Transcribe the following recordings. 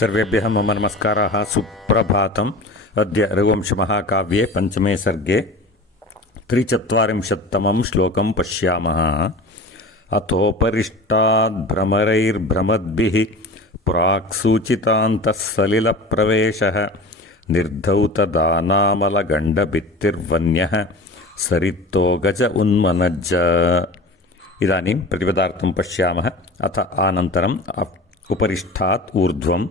सर्वेभ्यः मम नमस्काराः। सुप्रभातम्। अद्य रघुवंशमहाकाव्ये पञ्चमे सर्गे 43तमं श्लोकं पश्यामः। अथोपरिष्टाद्भ्रमरैर्भ्रमद्भिः प्राक्सूचितान्तः सलिलप्रवेशः निर्धौतदानामलगण्डभित्तिर्वन्यः सरित्तो गज उन्मनज्ज। इदानीं प्रतिपदार्थं पश्यामः। अथ आनन्तरम् उपरिष्ठात् ऊर्ध्वं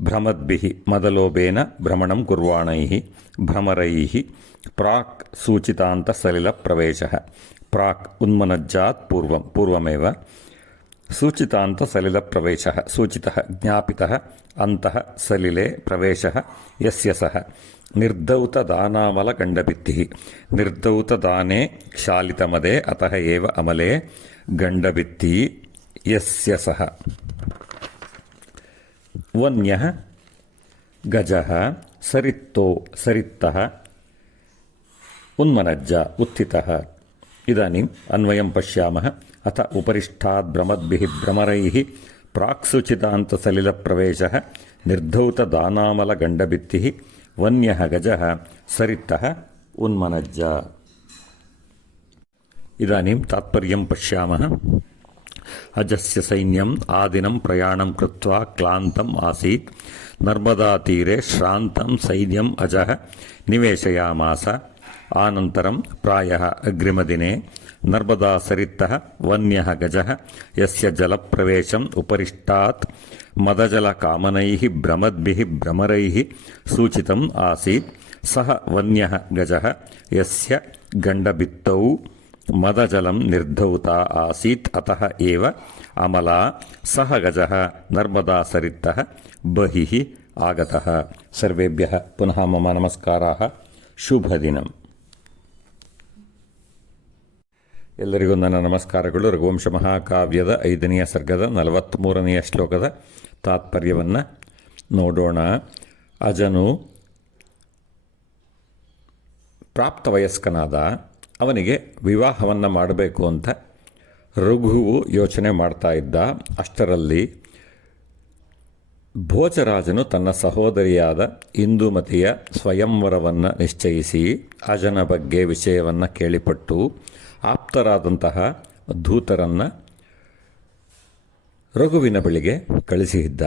भ्रमद्भिः मदलोभेन भ्रमणं कुर्वाणैः भ्रमरैः प्राक् सूचितान्तसलिलप्रवेशः। प्राक् उन्मनज्जात् पूर्वमेव सूचितान्तसलिलप्रवेशः सूचितः ज्ञापितः अन्तः सलिले प्रवेशः यस्य सः निर्धौतदानामलगण्डभित्तिः। निर्धौतदाने क्षालितमदे अतः एव अमले गण्डभित्तिः यस्य सः। वन्यः गजः सरित्तः उन्मनज्ज उत्थितः। इदानीम् अन्वयं पश्यामः। अथ उपरिष्ठात् भ्रमद्भिः भ्रमरैः प्राक्सूचितान्तसलिलप्रवेशः निर्धौतदानामलगण्डभित्तिः वन्यः गजः सरित्तः उन्मनज्ज। इदानीं तात्पर्यं पश्यामः। अजस्य सैन्यम् आदिनं प्रयाणं कृत्वा क्लान्तम् आसीत्। नर्मदातीरे श्रान्तं सैन्यम् अजः निवेशयामास। आनन्तरं प्रायः अग्रिमदिने नर्मदासरित्तः वन्यः गजः यस्य जलप्रवेशम् उपरिष्टात् मदजलकामनैः भ्रमद्भिः भ्रमरैः सूचितम् आसीत्। सः वन्यः गजः यस्य गण्डभित्तौ मदजलं निर्धौता आसीत् अतः एव अमला सः गजः नर्मदासरित्तः बहिः आगतः। सर्वेभ्यः पुनः मम नमस्काराः। ಶುಭದಿನಂ. ಎಲ್ಲರಿಗೂ ನನ್ನ ನಮಸ್ಕಾರಗಳು. ರಘುವಂಶ ಮಹಾಕಾವ್ಯದ 5ನೆಯ ಸರ್ಗದ 43ನೆಯ ಶ್ಲೋಕದ ತಾತ್ಪರ್ಯವನ್ನು ನೋಡೋಣ. ಅಜನು ಪ್ರಾಪ್ತ ವಯಸ್ಕನಾದ. ಅವನಿಗೆ ವಿವಾಹವನ್ನು ಮಾಡಬೇಕು ಅಂತ ರಘುವು ಯೋಚನೆ ಮಾಡ್ತಾ ಇದ್ದ. ಅಷ್ಟರಲ್ಲಿ ಭೋಜರಾಜನು ತನ್ನ ಸಹೋದರಿಯಾದ ಇಂದುಮತಿಯ ಸ್ವಯಂವರವನ್ನು ನಿಶ್ಚಯಿಸಿ ಅಜನ ಬಗ್ಗೆ ವಿಷಯವನ್ನು ಕೇಳಿಪಟ್ಟು ಆಪ್ತರಾದಂತಹ ದೂತರನ್ನು ರಘುವಿನ ಬಳಿಗೆ ಕಳಿಸಿದ್ದ.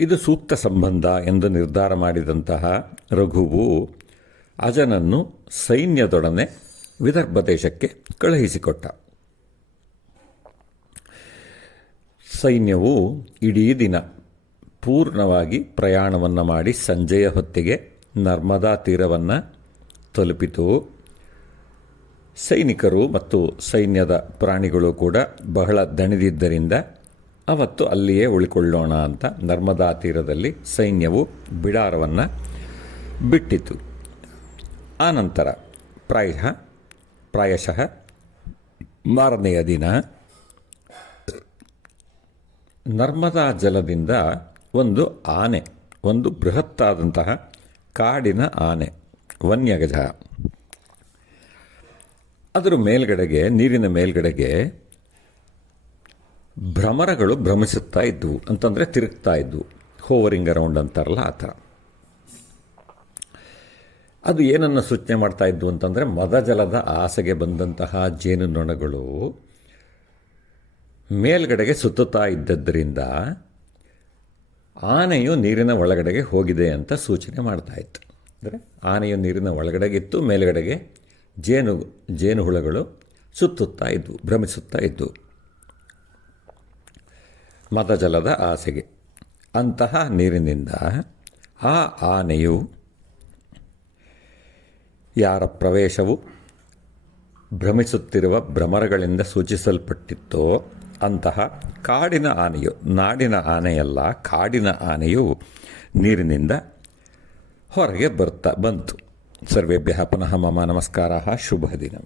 ಇದು ಸೂಕ್ತ ಸಂಬಂಧ ಎಂದು ನಿರ್ಧಾರ ಮಾಡಿದಂತಹ ರಘುವು ಅಜನನ್ನು ಸೈನ್ಯದೊಡನೆ ವಿದರ್ಭ ದೇಶಕ್ಕೆ ಕಳುಹಿಸಿಕೊಟ್ಟ. ಸೈನ್ಯವು ಇಡೀ ದಿನ ಪೂರ್ಣವಾಗಿ ಪ್ರಯಾಣವನ್ನು ಮಾಡಿ ಸಂಜೆಯ ಹೊತ್ತಿಗೆ ನರ್ಮದಾ ತೀರವನ್ನು ತಲುಪಿತು. ಸೈನಿಕರು ಮತ್ತು ಸೈನ್ಯದ ಪ್ರಾಣಿಗಳು ಕೂಡ ಬಹಳ ದಣಿದಿದ್ದರಿಂದ ಅವತ್ತು ಅಲ್ಲಿಯೇ ಉಳಿಕೊಳ್ಳೋಣ ಅಂತ ನರ್ಮದಾ ತೀರದಲ್ಲಿ ಸೈನ್ಯವು ಬಿಡಾರವನ್ನು ಬಿಟ್ಟಿತು. ಆನಂತರ ಪ್ರಾಯಶಃ ಮಾರನೆಯ ದಿನ ನರ್ಮದಾ ಜಲದಿಂದ ಒಂದು ಬೃಹತ್ತಾದಂತಹ ಕಾಡಿನ ಆನೆ ವನ್ಯಗಜ ಅದರ ಮೇಲ್ಗಡೆಗೆ ನೀರಿನ ಮೇಲ್ಗಡೆಗೆ ಭ್ರಮರಗಳು ಭ್ರಮಿಸುತ್ತಾ ಇದ್ದವು. ಅಂತಂದರೆ ತಿರುಗ್ತಾ ಇದ್ದವು. ಹೋವರಿಂಗ್ ಅರೌಂಡ್ ಅಂತಾರಲ್ಲ ಆ ಥರ. ಅದು ಏನನ್ನು ಸೂಚನೆ ಮಾಡ್ತಾ ಇದ್ದು ಅಂತಂದರೆ ಮದಜಲದ ಆಸೆಗೆ ಬಂದಂತಹ ಜೇನುನೊಣಗಳು ಮೇಲ್ಗಡೆಗೆ ಸುತ್ತುತ್ತಾ ಇದ್ದದ್ದರಿಂದ ಆನೆಯು ನೀರಿನ ಒಳಗಡೆಗೆ ಹೋಗಿದೆ ಅಂತ ಸೂಚನೆ ಮಾಡ್ತಾ ಇತ್ತು. ಅಂದರೆ ಆನೆಯು ನೀರಿನ ಒಳಗಡೆಗಿತ್ತು, ಮೇಲ್ಗಡೆಗೆ ಜೇನುಹುಳಗಳು ಸುತ್ತುತ್ತಾ ಇದ್ವು, ಭ್ರಮಿಸುತ್ತಾ ಇದ್ವು ಮದಜಲದ ಆಸೆಗೆ. ಅಂತಹ ನೀರಿನಿಂದ ಆ ಆನೆಯು ಯಾರ ಪ್ರವೇಶವು ಭ್ರಮಿಸುತ್ತಿರುವ ಭ್ರಮರಗಳಿಂದ ಸೂಚಿಸಲ್ಪಟ್ಟಿತ್ತೋ ಅಂತಹ ಕಾಡಿನ ಆನೆಯು, ನಾಡಿನ ಆನೆಯಲ್ಲ ಕಾಡಿನ ಆನೆಯು ನೀರಿನಿಂದ ಹೊರಗೆ ಬಂತು. ಸರ್ವೇಭ್ಯಃ ಪುನಃ ಮಮ ನಮಸ್ಕಾರಾः. ಶುಭದಿನಂ.